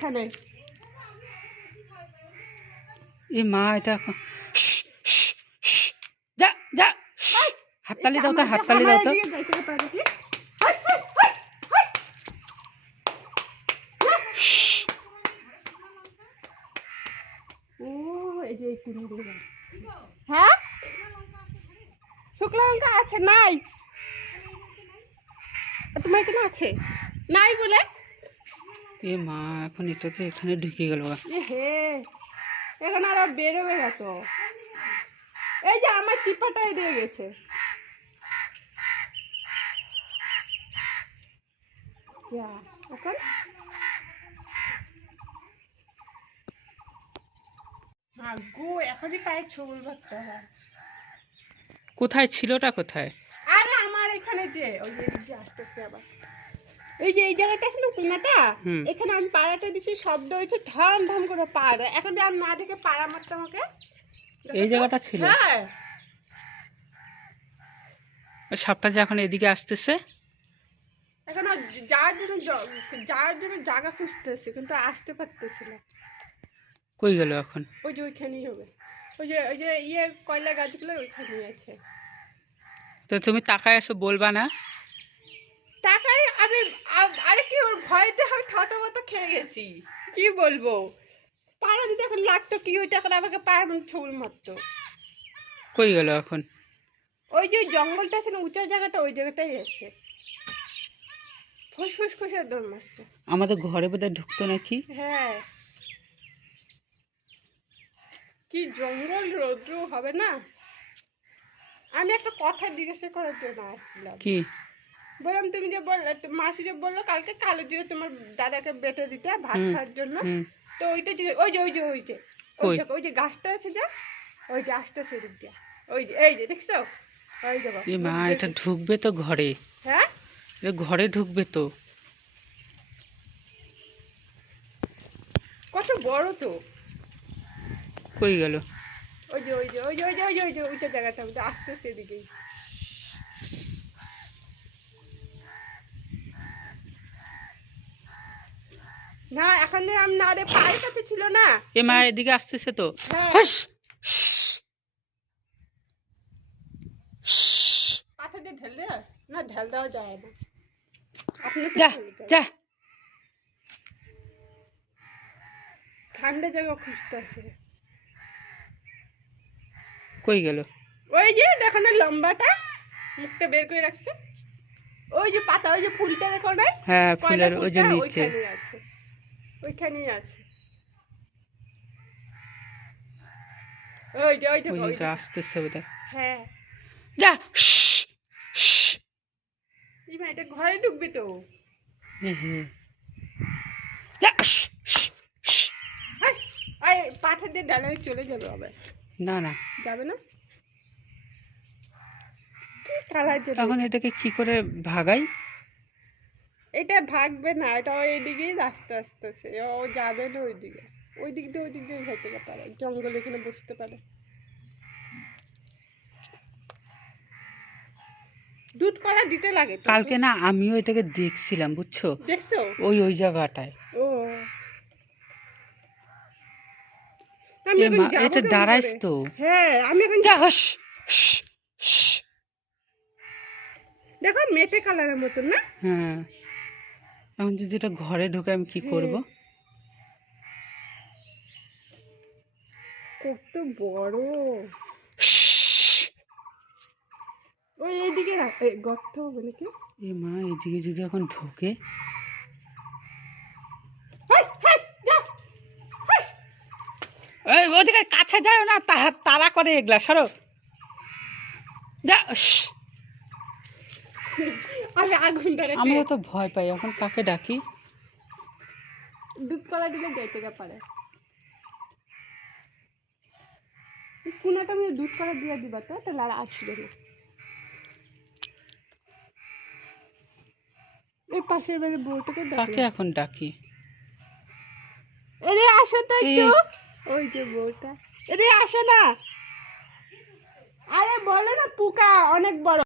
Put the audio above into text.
এখানে। এ মা এটা যা যা হাততালি দাও তো হাততালি দাও তো। হ্যাঁ শুকনো লঙ্কা আছে নাই তোমার এখানে আছে নাই বলে এ মা এখন এটা তো এখানে ঢুকে গেল এখন আরও বেরোবে না তো। এই যে আমার চিপাটা দিয়ে গেছে। কোথায় ছিলটা কোথায়? আরে আমার এখানে যে ওই যে আসতেছে আবার। এই যে এই জায়গাটা আছে না কোনাটা? এখানে আমি পাড়াটা দিছি শব্দ হয়েছে ধাম ধাম করে পাড়া। এখন আমি না দেখে পাড়া মারতে আমাকে? এই জায়গাটা ছিল। হ্যাঁ। সাপটা যে এখন এদিকে আসতেছে। এখন আর যাওয়ার জন্য যাওয়ার জন্য জায়গা খুঁজতেছে কিন্তু আসতে পারতেছিল কই গেল এখন? ওই যে ওইখানেই হবে। ওই যে ওই যে ইয়ে কয়লা গাছগুলো ওইখানেই আছে। তো তুমি তাকায় এসে বলবা না? টাকাই আমি আরে কি ওর ভয়তে আমি ঠটো মতো খেয়ে গেছি। কি বলব? পাড়া যদি এখন লাগতো কি ওইটা এখন আমাকে পায়ে এমন ছবল মারতো। কই গেল এখন? ওই যে জঙ্গলটা আছে না উঁচা জায়গাটা ওই জায়গাটাই আছে। ফুস ফুস করে দৌড় মারছে। আমাদের ঘরে বোধহয় ঢুকতো নাকি? হ্যাঁ। কি জঙ্গল রৌদ্র হবে না? আমি একটা কথা জিজ্ঞাসা করার জন্য আসছিলাম কি? বললাম তুমি যে বললে মাসি যে বলল কালকে কালো জিরে তোমার দাদাকে বেটে দিতে ভাত খাওয়ার জন্য তো ওইটা জিজ্ঞেস ওই যে ওই যে ওই যে ওই যে ওই যে গাছটা আছে যা ওই যে আসতে সেদিক দিয়া ওই যে এই যে দেখছ ওই যে মা এটা ঢুকবে তো ঘরে হ্যাঁ এটা ঘরে ঢুকবে তো কত বড় তো কই গেল ওই যে ওই যে ওই যে ওই যে ওই যে ওই যে ওইটা জায়গাটা আসতে সেদিকেই না এখন আমি না রে পায়ের কাছে ছিল না। এ মা এদিকে আসতেছে তো। হ্যাঁ। হাস! পাথর দিয়ে ঢেল দেওয়া? না ঢেল দেওয়া যায় না। আপনি যা যা। ঠান্ডা জায়গা খুঁজতে আছে কই গেল? ওই যে দেখো না লম্বাটা? মুখটা বের করে রাখছে। ওই যে পাতা ওই যে ফুলটা দেখো না? হ্যাঁ ফুলের ওই যে নিচে। আছে। ওইখানেই আছে। ওই যে ওই যে ওই যে। আসতেছে বোধহয় হ্যাঁ। যা। ইমা এটা ঘরে ঢুকবে তো। এ হে। যা শ্, শ্, শ্। হাস, আরে পাথর দিয়ে ডালা চলে যাবে আবার। না না। যাবে না? এখন এটাকে কি করে ভাগাই? এটা ভাগবে না এটা ওইদিকেই আস্তে আস্তে আছে ও যাবে না ওইদিকে ওই দিক দিয়ে ওই দিক দিয়ে যেতে পারে জঙ্গলে এখানে বসতে পারে। দুধ কলা দিতে লাগে কালকে না আমিও এটাকে দেখছিলাম বুঝছ? দেখছ? ওই ওই জায়গাটায়। ও। এটা দাঁড়াইস তো। হ্যাঁ আমি এখন যা হস শ্, শ্। দেখো মেটে কালারের মতন না? হ্যাঁ। এখন যদি এটা ঘরে ঢুকে আমি কি করব কত বড় ওই এইদিকে গর্ত হবে নাকি এ মা এদিকে যদি এখন ঢোকে এই ওদিকে কাছে যায় না তা- তাড়া করে এগুলা সরো যা। আমি আগুন ধরে আমিও তো ভয় পাই এখন কাকে ডাকি? দুধ কলা দিলে যাইতে পারে। কুনাটা আমি দুধ কলা দিয়ে দিবা তো তাহলে আর আসবে না। এই পাশের বাড়ির বউটাকে কাকে এখন ডাকি? এরে আসো তো একটু। ওই যে বউটা। এরে আসো না। আরে বলো না পুকা অনেক বড়।